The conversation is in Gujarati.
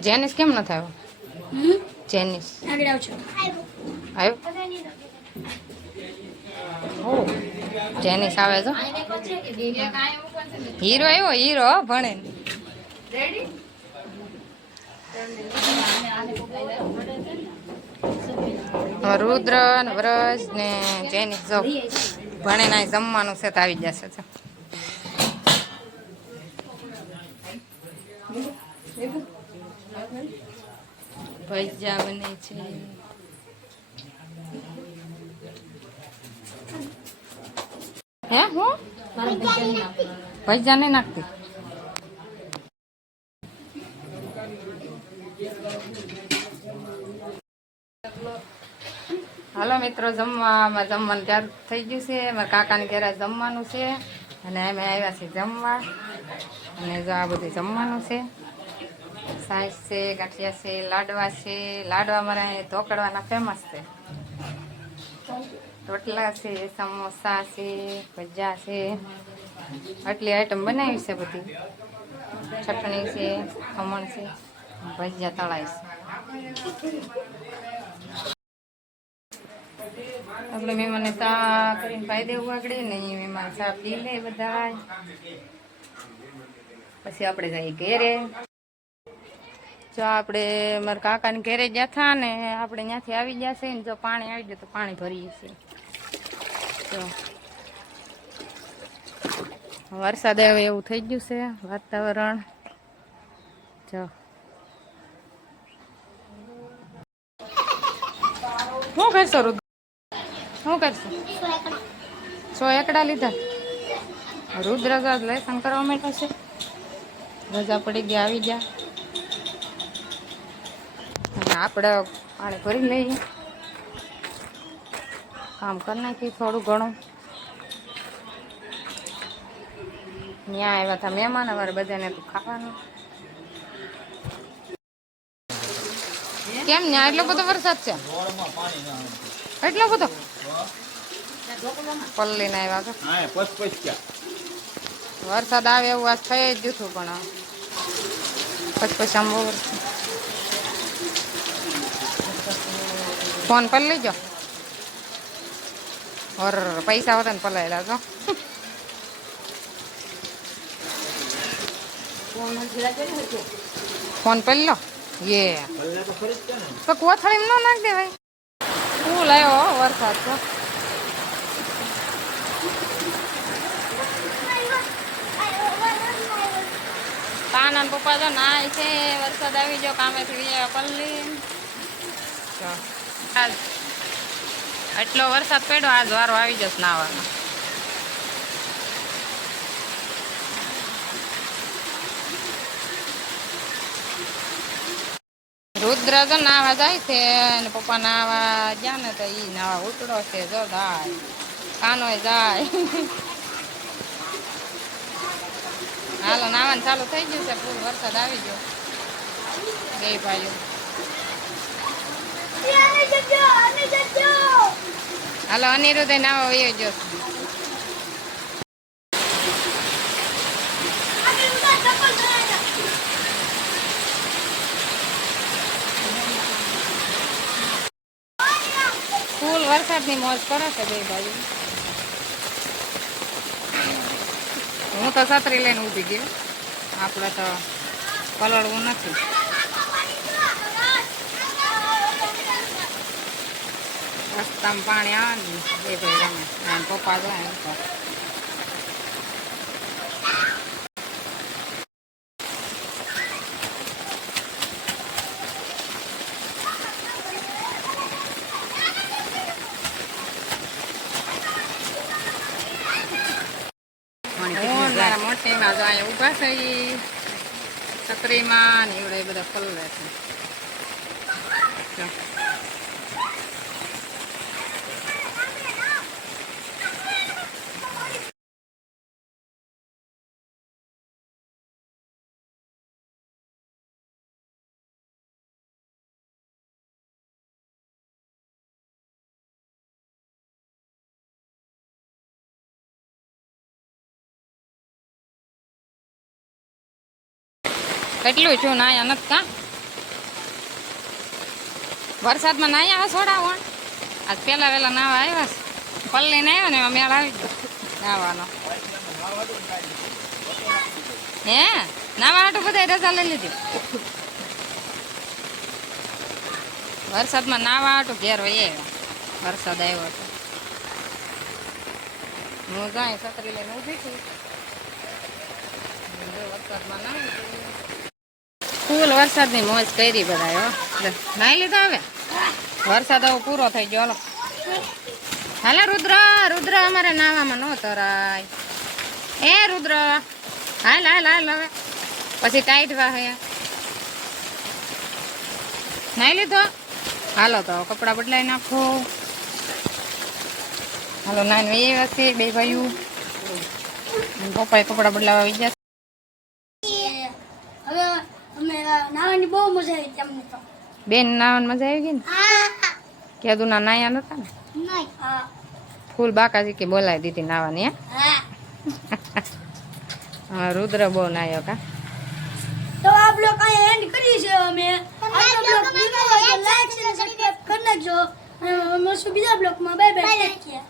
જેનિસ કેમ ન હમ? જેનિસ. આગળ આવજો. આવ્યો? ઓ જેનિસ આવે છે હીરો આવ્યો હીરો હો, ભણે. રુદ્ર ને વ્રજ ને જેનિસ જો ભણે ના જમવાનું છે તો આવી જશે તો. ભજીયા બને છે. હે, હું? ભજીયા નહીં નાખતી. હાલો મિત્રો જમવામાં જમવાનું ત્યાર થઈ ગયું છે. મારા કાકાને ઘેરા જમવાનું છે. અને અમે આવ્યા છીએ જમવા. અને જો આ બધું જમવાનું છે. સાસ છે, ગાંઠિયા છે, લાડવા છે. લાડવા મારા ઢોકળવાના ફેમસ છે. રોટલા છે, સમોસા છે, ભજીયા છે. આટલી આઈટમ બનાવી છે બધી. ચટણી છે, ખમણ છે, ભજીયા તળાય છે. આપણે મહેમાને ચા કરીને પાઈ દેવું આગળ ને અહીં મહેમાન ચા પી લે બધા પછી આપણે જઈએ ઘેરે. જો આપણે મારા કાકાને ઘેરે ગયા હતા ને આપણે ત્યાંથી આવી ગયા છે ને જો પાણી આવી ગયું તો પાણી ભરીએ છીએ. જો. વરસાદ આવે એવું થઈ ગયું છે વાતાવરણ. જો. શું કરશો રુદ્ર? શું કરશો? સો એકડા લીધા. રુદ્ર તો આજ લેસન કરવા માંડ્યો છે. રજા પડી ગયા આવી ગયા. અને આપણે પાણી ભરી લઈએ. કામ કરી નાખીએ થોડું ઘણું. ત્યાં આવ્યા હતા મહેમાન અમારે બધાને તો ખાવાનું. કેમ ત્યાં એટલો બધો વરસાદ છે? એટલો બધો? આવ્યા હા પસ પસ ક્યાં? વરસાદ આવે એવું આજ થઈ જ જતું પણ પછી પછી આમ બહુ વરસાદ. ફોન પર લેજો. ઓર પૈસા હોતા ને પલાયેલા તો ફોન પર લો. યે. તો કોથળી ન નાખ દે ભાઈ હો વરસાદ તો? પાના પપ્પા તો નાય છે વરસાદ આવી ગયો કામેથી પલ્લી. આજ એટલો વરસાદ પડ્યો, આજ વારો આવી જશે નાવાનો રુદ્ર તો નાવા જાય છે અને પપ્પા નાવા ગયા ને તો ઈ નાવા ઉતરો છે, જો જાય. કાનો જાય. હાલો નાવાનું ચાલુ થઈ ગયું છે, ફૂલ વરસાદ આવી ગયો. બે ભાઈઓ. હાલો અનિરુદ્ધ નાવા વયો જો. ફૂલ વરસાદની મોજ કરે છે બે ભાઈઓ. હું તો છત્રી લઈને ઊભી ગયો આપણે તો પલળવું નથી. રસ્તામાં પાણી આવે ને બે ભાઈ રમે. અને પપ્પા જાય એમ તો મોટીમાં જો અહીંયા ઊભા છે ઈ છત્રીમાં ને એવડે બધા પલ્લે છે. કેટલું છું ના અહીંયા નથી કા? વરસાદમાં ના આવે સોડા આજ પેલા વહેલા નાવા આવ્યા છે. પલ્લીને આવ્યો ને એમાં મેળ આવી નાવાનો. હે? નાવા હાટું બધા રજા લઈ લીધી. વરસાદમાં નાવા હાટું ઘેર વહી આવ્યા. વરસાદ આવ્યો હતો. હું જાય છત્રી લઈને ઊભી છું વરસાદમાં છું. ફૂલ વરસાદની મોજ કરી બધા નાઈ લીધા હવે? વરસાદ હવે પૂરો થઈ ગયો, હાલો. રુદ્ર રુદ્ર, અમારે નાવામાં ન તરાય. એ, રુદ્ર, હાલ હાલ હાલ હવે. પછી ટાઈટ વાહે નાહી લીધો? હાલો, તો કપડાં બદલાઈ નાખો. હાલો નાન એ હશે, બે ભાઈઓ. પપ્પાએ કપડાં બદલાવા આવી ગયા હવે અમે નાવાની બહુ મજા આવી હતી અમને તો. બેન નાવાની મજા આવી ગઈ ને? હા. કેદું ના નાયા નતા ને? નહીં. હા. ફૂલ બાકાજી કે બોલાવી દીધી નાવાની હા? રુદ્ર બહુ નાયો કા? તો આ બ્લોગ અહીં એન્ડ કરી છે અમે. આજનો બ્લોગ લાઈક શેર સબસ્ક્રાઇબ કરી નાખજો. અને બીજા બ્લોગમાં બાય બાય